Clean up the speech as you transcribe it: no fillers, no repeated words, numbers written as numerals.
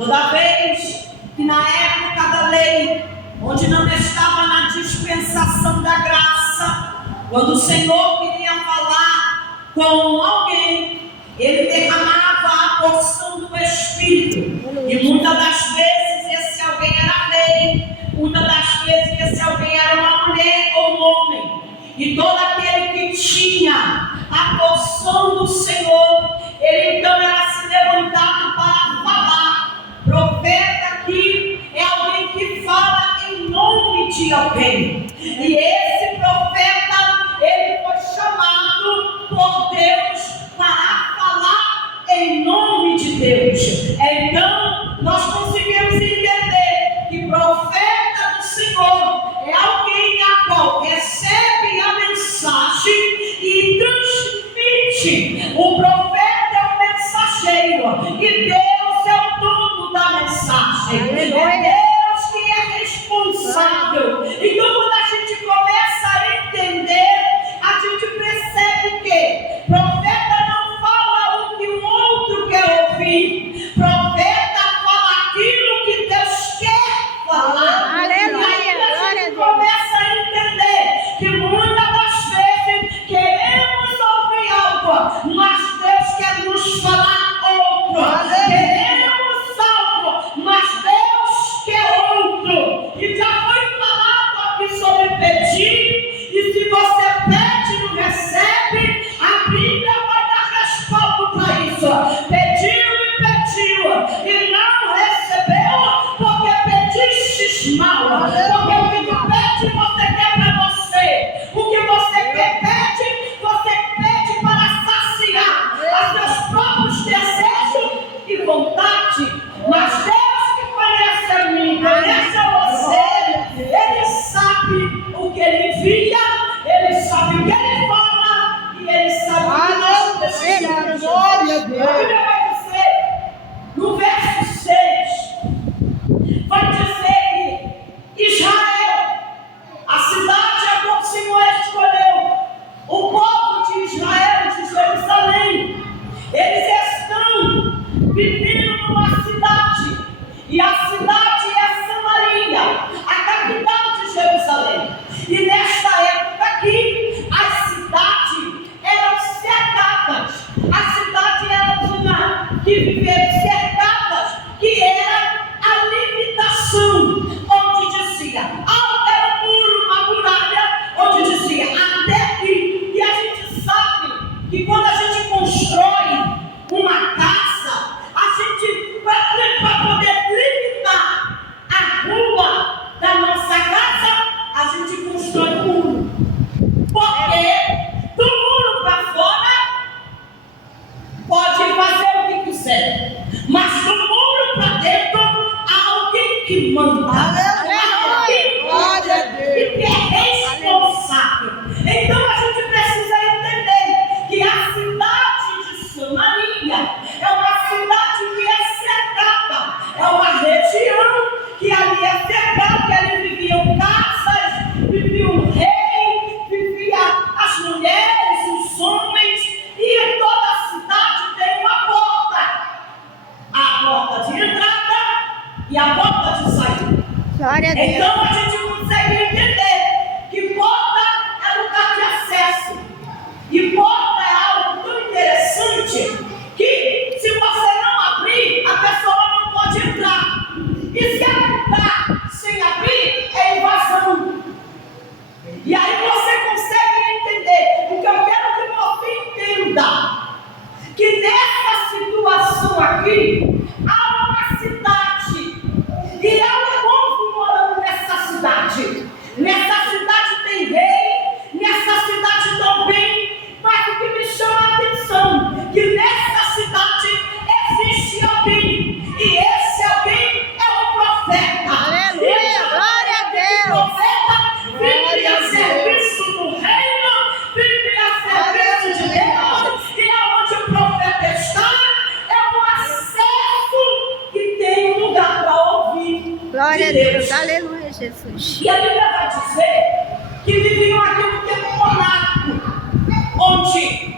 Toda vez que na época da lei, onde não estava na dispensação da graça, quando o Senhor queria falar com alguém, Ele derramava a porção do Espírito. E muitas das vezes esse alguém era rei, muitas das vezes esse alguém era uma mulher ou um homem. E todo aquele que tinha a porção do Senhor, ele então era se levantado para falar. Profeta aqui é alguém que fala em nome de alguém. E esse profeta, ele foi chamado por Deus para falar em nome de Deus. Então, nós conseguimos entender que profeta do Senhor é alguém a qual recebe a mensagem e transmite. O profeta é o mensageiro e Deus é o dono da mensagem. É Deus que é responsável. Então, quando a gente começa a entender, a gente percebe que profeta não fala o que o outro quer ouvir. Profeta fala aquilo que Deus quer falar. Aleluia. E aí a gente começa a entender que muitas das vezes queremos ouvir algo, mas Deus quer nos falar outro. Queremos algo, mas Deus quer outro. E já foi falado aqui sobre pedir. E se você pede e não recebe, a Bíblia vai dar respaldo para isso. Pediu e não recebeu, porque pedistes mal. Porque o que tu pede, você quer para você. O que você quer pede, você pede para saciar os seus próprios desejos e vontade. Mas Deus que conhece a mim, conhece a você, Ele sabe o que Ele envia, Ele sabe o que Ele fala e Ele sabe o que nós precisamos. A Bíblia vai dizer, no verso 6, vai dizer que Israel, a cidade a qual o Senhor escolheu, o povo de Israel, de Jerusalém, eles estão vivendo numa cidade, e a cidade é Samaria, a capital de Jerusalém. E nesta época aqui, as cidades eram cercadas, a cidade era uma que viveram cercadas, que era a limitação, onde dizia, era um muro, uma muralha, onde dizia, até aqui. E a gente sabe que quando a gente constrói uma casa, a gente, para poder limitar a rua da nossa casa, a gente constrói um muro. Porque do muro para fora, pode fazer o que quiser. Mas do muro para dentro, há alguém que manda. Alguém que é responsável. Então a gente precisa entender que a cidade de Samaria é uma cidade que é cercada. É uma região que ali é cercada, que ali viviam casas, vivia o rei, vivia as mulheres, os homens, e em toda a cidade tem uma porta. A porta de entrada e a porta de saída. Glória a Deus. Então a gente consegue entender que porta é lugar de acesso. E porta é algo tão interessante que se você não abrir, a pessoa não pode entrar. E se ela entrar sem abrir, é invasão. E aí você consegue entender. O que eu quero que você entenda, que nessa situação aqui, há uma cidade, e há um povo morando nessa cidade. Nessa cidade tem rei, nessa cidade também. Mas o que me chama a atenção, que nessa cidade existe alguém, e esse alguém é o profeta. Aleluia, glória a Deus. O profeta vive a serviço do reino, vive a serviço de Deus, e aonde o profeta está, é um acesso que tem um lugar para ouvir. Glória a de Deus. Aleluia, Jesus. E a Bíblia vai dizer que viviam aqui no tempo monárquico, onde